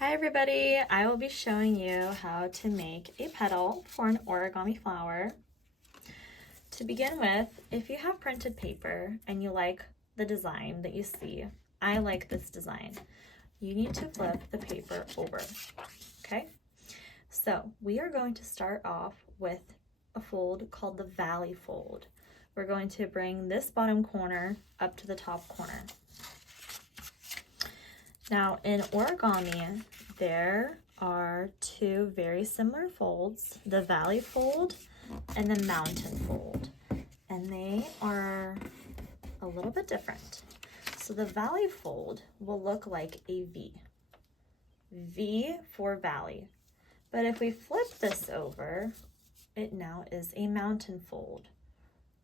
Hi everybody, I will be showing you how to make a petal for an origami flower. To begin with, if you have printed paper and you like the design that you see, I like this design, you need to flip the paper over, okay? So we are going to start off with a fold called the valley fold. We're going to bring this bottom corner up to the top corner. Now in origami, there are two very similar folds, the valley fold and the mountain fold, and they are a little bit different. So the valley fold will look like a V. V for valley. But if we flip this over, it now is a mountain fold,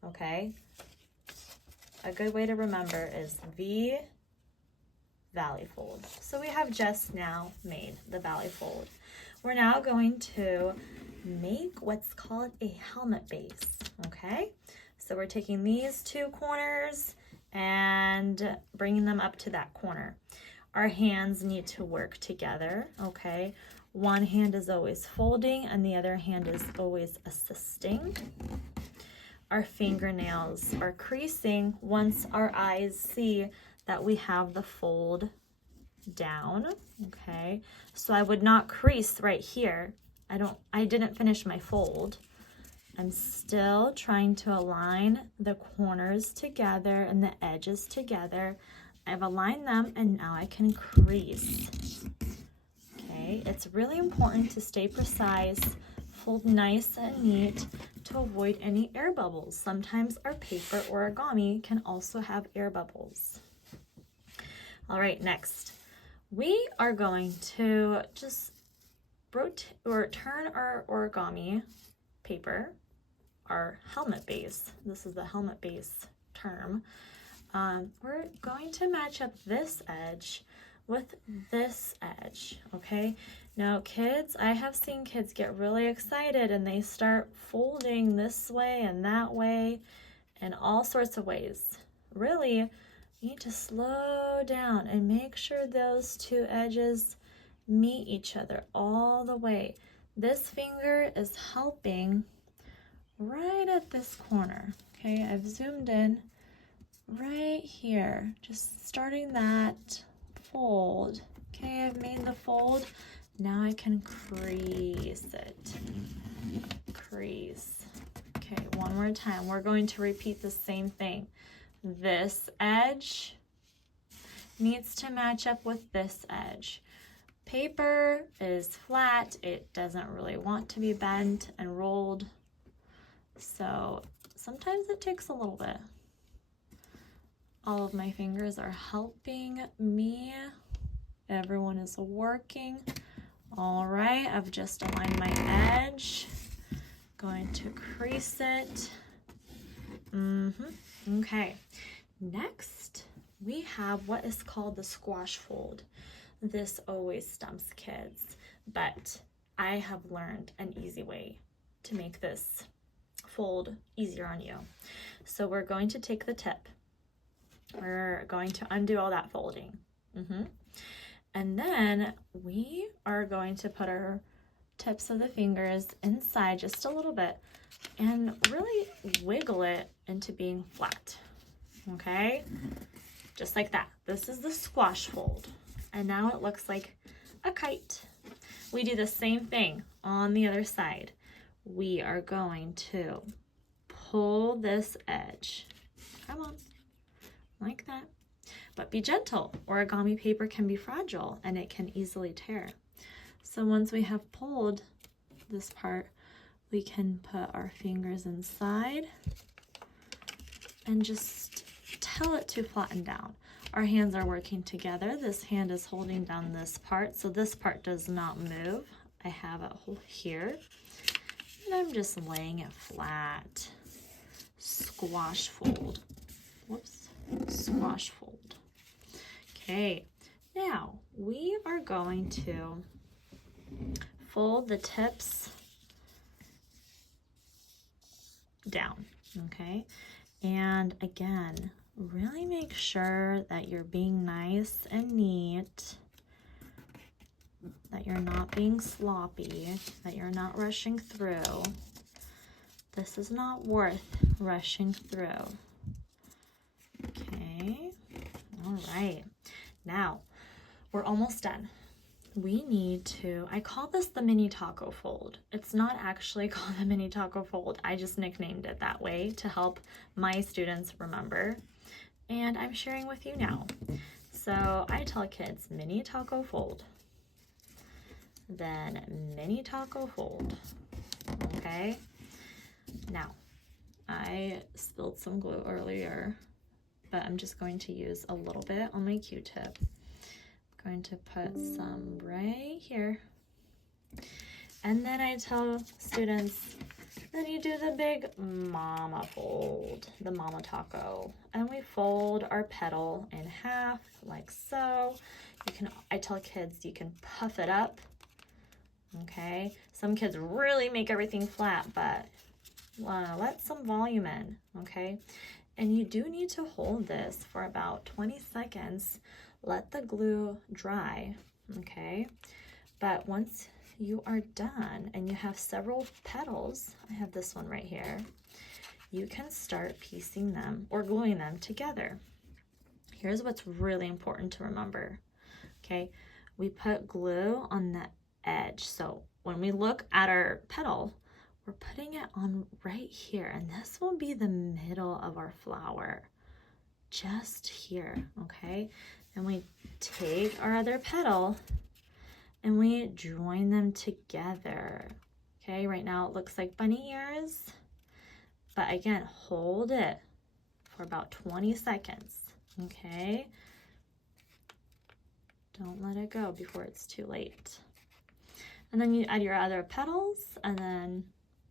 okay? A good way to remember is V, valley fold. So we have just now made the valley fold. We're now going to make what's called a helmet base, okay? So we're taking these two corners and bringing them up to that corner. Our hands need to work together, okay? One hand is always folding and the other hand is always assisting. Our fingernails are creasing once our eyes see that we have the fold down, okay? So I would not crease right here. I didn't finish my fold. I'm still trying to align the corners together and the edges together. I've aligned them and now I can crease. Okay, it's really important to stay precise, fold nice and neat to avoid any air bubbles. Sometimes our paper origami can also have air bubbles. All right, next, we are going to just turn our origami paper, our helmet base. This is the helmet base term. We're going to match up this edge with this edge, okay? Now kids, I have seen kids get really excited and they start folding this way and that way and all sorts of ways. Really, you need to slow down and make sure those two edges meet each other all the way. This finger is helping right at this corner, okay? I've zoomed in right here, just starting that fold. Okay, I've made the fold. Now I can crease it. Crease. Okay, one more time. We're going to repeat the same thing. This edge needs to match up with this edge. Paper is flat. It doesn't really want to be bent and rolled. So sometimes it takes a little bit. All of my fingers are helping me. Everyone is working. All right, I've just aligned my edge. Going to crease it. Okay, next we have what is called the squash fold. This always stumps kids, but I have learned an easy way to make this fold easier on you. So we're going to take the tip. We're going to undo all that folding. And then we are going to put our tips of the fingers inside just a little bit and really wiggle it into being flat, okay? Just like that. This is the squash fold. And now it looks like a kite. We do the same thing on the other side. We are going to pull this edge. Come on. Like that. But be gentle. Origami paper can be fragile and it can easily tear. So once we have pulled this part, we can put our fingers inside and just tell it to flatten down. Our hands are working together. This hand is holding down this part, so this part does not move. I have it here, and I'm just laying it flat. Squash fold. Whoops. Squash fold. Okay, now we are going to fold the tips down, okay? And again, really make sure that you're being nice and neat that you're not being sloppy, that you're not rushing through. This is not worth rushing through. Okay, all right. Now, we're almost done. We need to, I call this the mini taco fold. It's not actually called the mini taco fold. I just nicknamed it that way to help my students remember. And I'm sharing with you now. So I tell kids mini taco fold, then mini taco fold, okay? Now, I spilled some glue earlier, but I'm just going to use a little bit on my Q-tip. I'm going to put some right here. And then I tell students, then you do the big mama fold, the mama taco. And we fold our petal in half like so. I tell kids you can puff it up, okay? Some kids really make everything flat, but let some volume in, okay? And you do need to hold this for about 20 seconds. Let the glue dry, okay? But once you are done and you have several petals, I have this one right here, you can start piecing them or gluing them together. Here's what's really important to remember, okay? We put glue on the edge. So when we look at our petal, we're putting it on right here, and this will be the middle of our flower, just here, okay? And we take our other petal and we join them together, okay? Right now it looks like bunny ears, but again, hold it for about 20 seconds, okay? Don't let it go before it's too late. And then you add your other petals, and then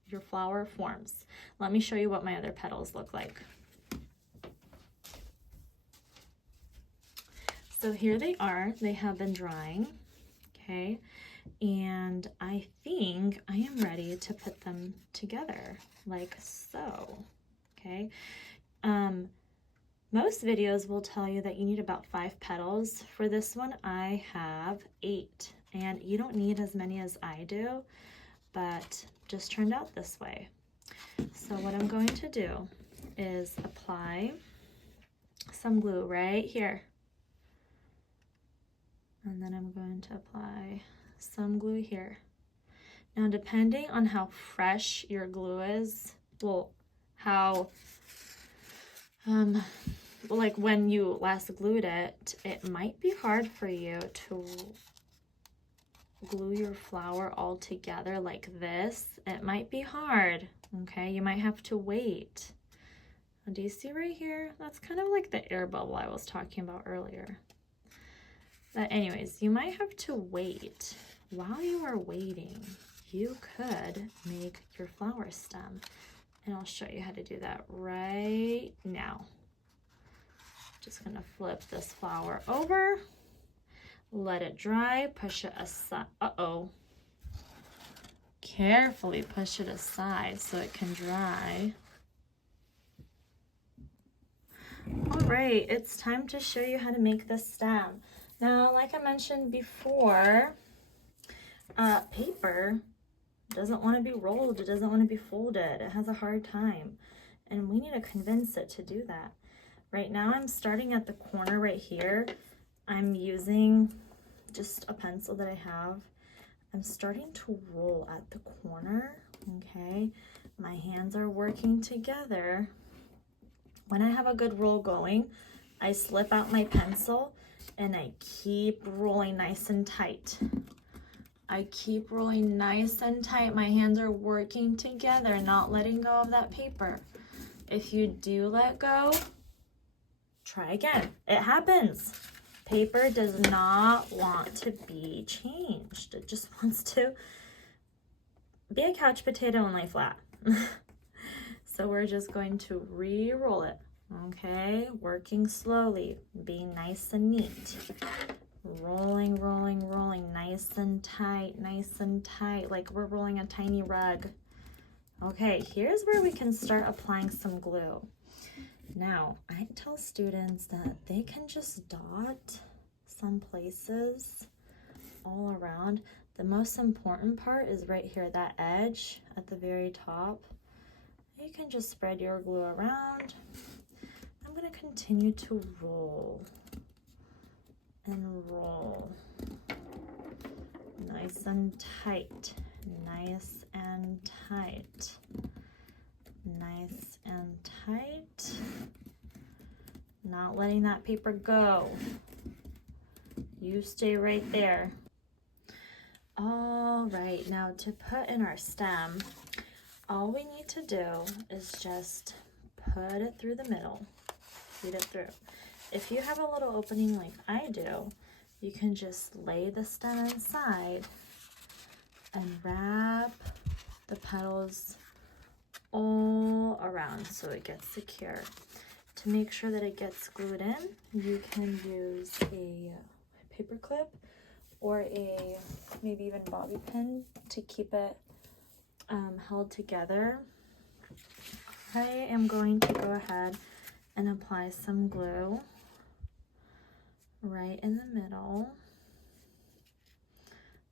your flower forms. Let me show you what my other petals look like. So here they are. They have been drying, okay? And I think I am ready to put them together like so, okay? Most videos will tell you that you need about 5 petals. For this one, I have 8, and you don't need as many as I do, but just turned out this way. So what I'm going to do is apply some glue right here. And then I'm going to apply some glue here. Now, depending on how fresh your glue is, well, how, like when you last glued it, it might be hard for you to glue your flower all together like this. It might be hard, okay? You might have to wait. Do you see right here? That's kind of like the air bubble I was talking about earlier. But anyways, you might have to wait. While you are waiting, you could make your flower stem. And I'll show you how to do that right now. Just gonna flip this flower over, let it dry, push it aside. Uh-oh. Carefully push it aside so it can dry. All right, it's time to show you how to make this stem. Now, like I mentioned before, paper doesn't want to be rolled. It doesn't want to be folded. It has a hard time. And we need to convince it to do that. Right now, I'm starting at the corner right here. I'm using just a pencil that I have. I'm starting to roll at the corner, okay? My hands are working together. When I have a good roll going, I slip out my pencil and I keep rolling nice and tight. I keep rolling nice and tight. My hands are working together, not letting go of that paper. If you do let go, try again. It happens. Paper does not want to be changed. It just wants to be a couch potato and lay flat. So we're just going to re-roll it. Okay, working slowly, being nice and neat. Rolling, rolling, rolling, nice and tight, like we're rolling a tiny rug. Okay, here's where we can start applying some glue. Now, I tell students that they can just dot some places all around. The most important part is right here, that edge at the very top. You can just spread your glue around. I'm going to continue to roll and roll. Nice and tight, nice and tight, nice and tight. Not letting that paper go. You stay right there. All right, now to put in our stem, all we need to do is just put it through the middle, feed it through. If you have a little opening like I do, you can just lay the stem inside and wrap the petals all around so it gets secure. To make sure that it gets glued in, you can use a paper clip or a maybe even bobby pin to keep it held together. I am going to go ahead and apply some glue right in the middle,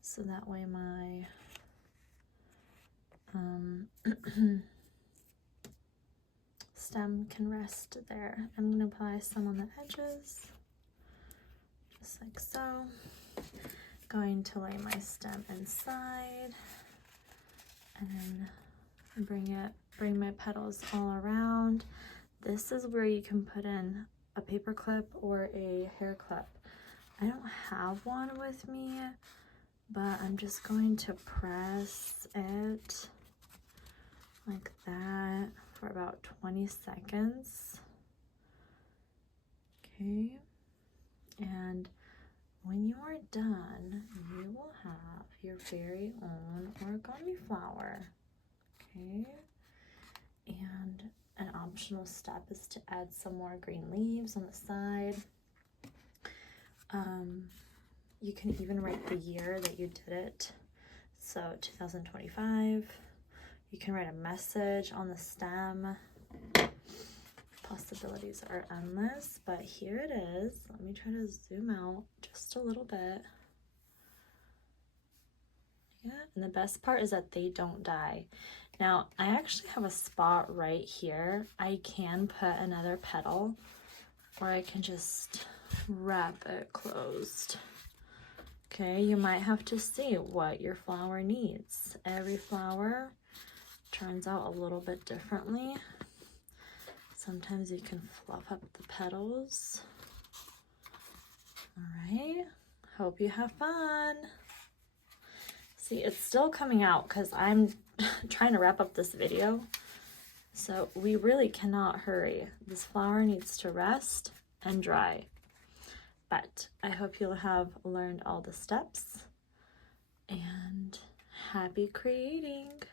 so that way my stem can rest there. I'm going to apply some on the edges, just like so. Going to lay my stem inside and bring my petals all around. This is where you can put in a paper clip or a hair clip. I don't have one with me, but I'm just going to press it like that for about 20 seconds. Okay, and when you are done, you will have your very own origami flower. Okay, and an optional step is to add some more green leaves on the side. You can even write the year that you did it, so 2025. You can write a message on the stem. Possibilities are endless, but here it is. Let me try to zoom out just a little bit. Yeah, and the best part is that they don't die. Now, I actually have a spot right here. I can put another petal, or I can just wrap it closed. Okay, you might have to see what your flower needs. Every flower turns out a little bit differently. Sometimes you can fluff up the petals. All right, hope you have fun. See, it's still coming out because I'm trying to wrap up this video. So we really cannot hurry. This flower needs to rest and dry. But I hope you'll have learned all the steps, and happy creating.